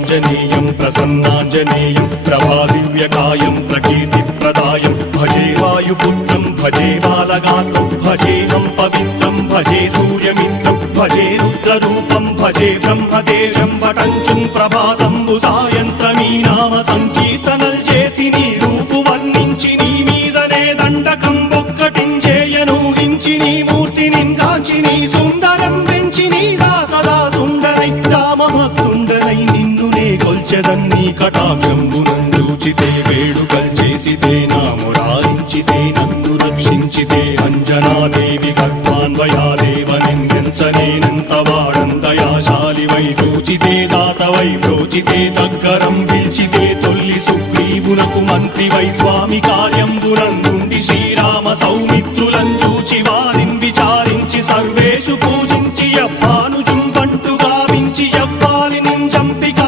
ప్రసన్నాంజనేయం ప్రసన్నాంజనేయం ప్రభాదివ్యకాయం ప్రకీర్తిప్రదాయం. భజే వాయుపుత్రం భజే బాలగాత్రం భజేహం పవిత్రం భజే సూర్యమిత్రం భజే రుద్రరూపం భజే బ్రహ్మదేవం వటంచుం ప్రభాతంబు సాయంత్రమీ నామ సంకీర్తనల్ చేసి నీ రూపు వర్ణించి నీ మీదనే దండకం ఒక్కటించేయనూహించి నీ మూర్తిని కాంచి నీ సుందరం పెంచి నీ కటాక్షంబునందూచితే వేడుకల్ చేసితే నా మురారించితే నన్ను రక్షించితే అంజనాదేవి గర్భాన్వయాదేవనెంచనేనంత వాడంతయాశాలివై చూచితే దాతవై బ్రోచితే దగ్గరం పిలిచితే తొల్లి సుగ్రీవునకు మంత్రివై స్వామి కార్యంబునందుండి శ్రీరామ సౌమిత్రుల